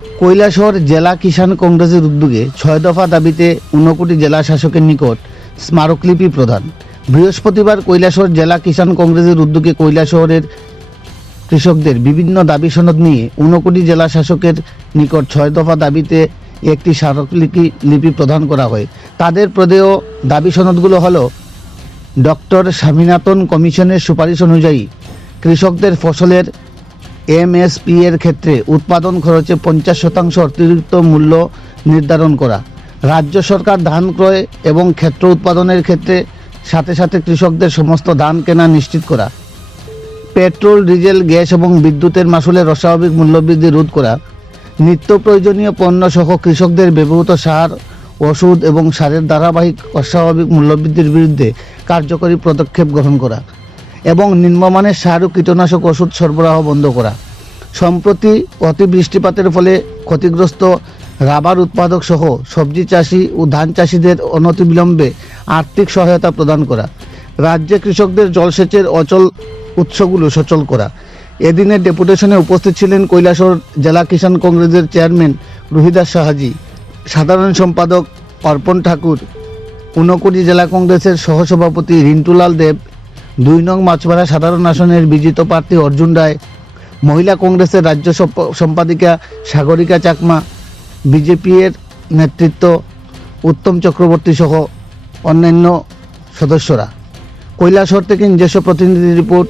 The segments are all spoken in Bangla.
কৈলাসহর জেলা কিষাণ কংগ্রেসের উদ্যোগে ৬ দফা দাবিতে ঊনকোটি জেলা শাসকের নিকট স্মারকলিপি প্রদান। বৃহস্পতিবার কৈলাসহর জেলা কিষাণ কংগ্রেসের উদ্যোগে কৈলাসহরের কৃষকদের বিভিন্ন দাবি সনদ নিয়ে ঊনকোটি জেলা শাসকের নিকট ৬ দফা দাবিতে একটি স্মারকলিপি প্রদান করা হয়। তাদের প্রদেয় দাবি সনদগুলো হলো: ডক্টর স্বামীনাথন কমিশনের সুপারিশ অনুযায়ী কৃষকদের ফসলের এমএসপি এর ক্ষেত্রে উৎপাদন খরচে 50% অতিরিক্ত মূল্য নির্ধারণ করা, রাজ্য সরকার ধান ক্রয় এবং ক্ষেত্র উৎপাদনের ক্ষেত্রে সাথে সাথে কৃষকদের সমস্ত ধান কেনা নিশ্চিত করা, পেট্রোল, ডিজেল, গ্যাস এবং বিদ্যুতের মাসুলের অস্বাভাবিক মূল্যবৃদ্ধি রোধ করা, নিত্য প্রয়োজনীয় পণ্য সহ কৃষকদের ব্যবহৃত সার, ওষুধ এবং সারের ধারাবাহিক অস্বাভাবিক মূল্যবৃদ্ধির বিরুদ্ধে কার্যকরী পদক্ষেপ গ্রহণ করা এবং নিম্নমানের সার ও কীটনাশক ওষুধ সরবরাহ বন্ধ করা। সম্প্রতি অতিবৃষ্টিপাতের ফলে ক্ষতিগ্রস্ত রাবার উৎপাদক সহ সবজি চাষি ও ধান চাষিদের অনতিবিলম্বে আর্থিক সহায়তা প্রদান করা, রাজ্যে কৃষকদের জলসেচের অচল উৎসগুলো সচল করা। এদিনের ডেপুটেশনে উপস্থিত ছিলেন কৈলাসহর জেলা কিষাণ কংগ্রেসের চেয়ারম্যান রুহিদাস সাহাজি, সাধারণ সম্পাদক অর্পণ ঠাকুর, ঊনকোটি জেলা কংগ্রেসের সহসভাপতি রিন্টুলাল দেব, 2 নং মাছপাড়া সাধারণ আসনের বিজিত প্রার্থী অর্জুন রায়, মহিলা কংগ্রেসের রাজ্য সম্পাদিকা সাগরিকা চাকমা, বিজেপি এর নেতৃত্ব উত্তম চক্রবর্তী সহ অন্যান্য সদস্যরা। কৈলাসহর থেকে নিজস্ব প্রতিনিধি রিপোর্ট,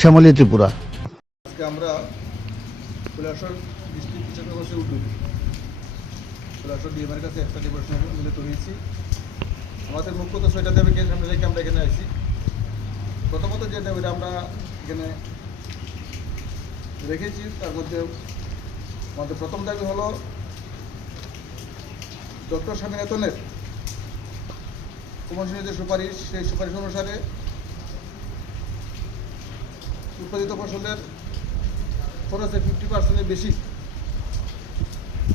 শ্যামলী ত্রিপুরা। আজকে আমরা কৈলাসহর ডিস্ট্রিক্ট কৃষক কংগ্রেসের উদ্যোগে কৈলাসহর ডিএমের কাছে একটা ডেপুটেশন মিলিত হয়েছি। আমাদের মুখ্যত 6টা দাবিকে সামনে রেখে আমরা এখানে আসি। প্রথমত যে দাবিটা আমরা এখানে রেখেছি তার মধ্যে আমাদের প্রথম দাবি হলো ডক্টর স্বামীনাথনের কমিশনের যে সুপারিশ, সেই সুপারিশ অনুসারে উৎপাদিত ফসলের খরচের 50%-এর বেশি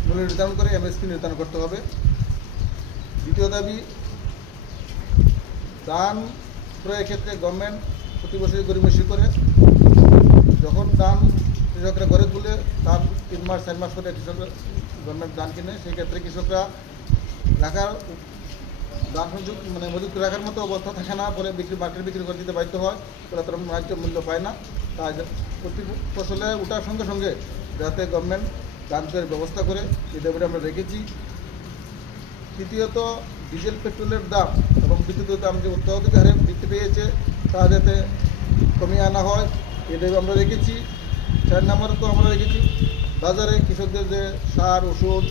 মূল্য নির্ধারণ করে এমএসপি নির্ধারণ করতে হবে। দ্বিতীয় দাবি, ধান ক্রয়ের ক্ষেত্রে গভর্নমেন্ট প্রতি বছরই গরিমসি করে, যখন ধান কৃষকরা ঘরে তুলে তার 3 মাস 4 মাস করে কৃষকরা গভর্নমেন্ট ধান কিনে, সেই ক্ষেত্রে কৃষকরা রাখার ধান সংযোগ মজুত রাখার মতো অবস্থা থাকে না, পরে মার্কেট বিক্রি করে দিতে বাধ্য হয়, তারা তারা ন্যায্য মূল্য পায় না। তাই প্রতি ফসলে ওঠার সঙ্গে সঙ্গে যাতে গভর্নমেন্ট ধান ক্রয়ের ব্যবস্থা করে, এই দাবিটা আমরা রেখেছি। তৃতীয়ত, ডিজেল পেট্রোলের দাম এবং বিদ্যুতের দাম যে অত্যাধিক হারে বৃদ্ধি পেয়েছে তা যাতে কমিয়ে আনা হয়, এই দাবি আমরা রেখেছি। 4 নম্বরে তো আমরা রেখেছি বাজারে কৃষকদের যে সার ওষুধ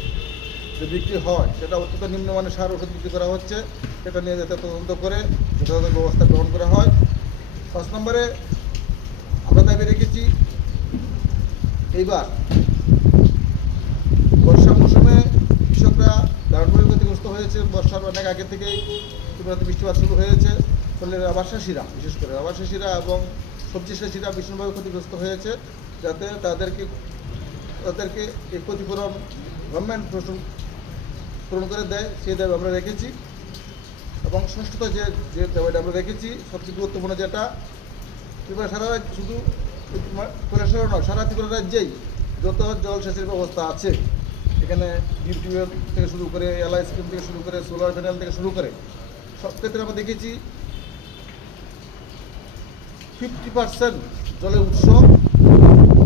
যে বিক্রি হয় সেটা অত্যন্ত নিম্নমানের সার ওষুধ বিক্রি করা হচ্ছে, সেটা নিয়ে যাতে তদন্ত করে যথাযথ ব্যবস্থা গ্রহণ করা হয়। 5 নম্বরে আমরা দাবি রেখেছি এইবার বর্ষা মৌসুমে কৃষকরা দারুণভাবে ক্ষতিগ্রস্ত হয়েছে। বর্ষার অনেক আগে থেকেই তীব্রতা বৃষ্টিপাত শুরু হয়েছে, ফলে আবাস চাষিরা, বিশেষ করে আবাস চাষিরা এবং সবজি চাষিরা ভীষণভাবে ক্ষতিগ্রস্ত হয়েছে, যাতে তাদেরকে এই ক্ষতিপূরণ গভর্নমেন্ট পূরণ করে দেয়, সেই দাবি আমরা রেখেছি। এবং ষষ্ঠত যে দাবিটা আমরা রেখেছি সবচেয়ে গুরুত্বপূর্ণ, যেটা ত্রিপুরা সারা রাজ্য, শুধু কৈলাসহর নয়, সারা ত্রিপুরা রাজ্যেই যত জলসেচের ব্যবস্থা আছে, এখানে ডিপ টিউবওয়েল থেকে শুরু করে এলআই স্কিম থেকে শুরু করে সোলার প্যানেল থেকে শুরু করে সব ক্ষেত্রে আমরা দেখেছি 50% জলের উৎস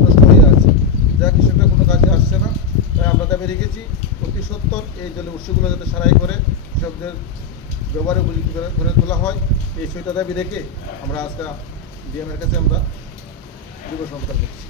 নষ্ট হয়ে আছে, যা কৃষকরা কোনো কাজে আসছে না। তাই আমরা দাবি রেখেছি অতি সত্বর এই জলের উৎসগুলো যাতে সারাই করে কৃষকদের ব্যবহারে উপযুক্ত করে তোলা হয়। এই 6টা দাবি রেখে আমরা আজকে ডিএমের কাছে আমরা দিবস সম্পাদন করছি।